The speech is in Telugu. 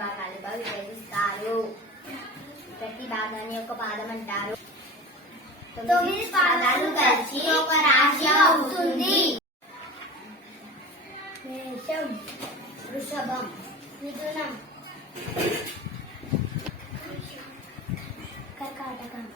భాగాలుగా విభజిస్తారు. ప్రతి భాగాన్ని ఒక పాదం అంటారు. 9 పాదాలు కలిసి ఒక రాశి అవుతుంది. మేషం, వృషభం, మిథునం, కర్కాటకం,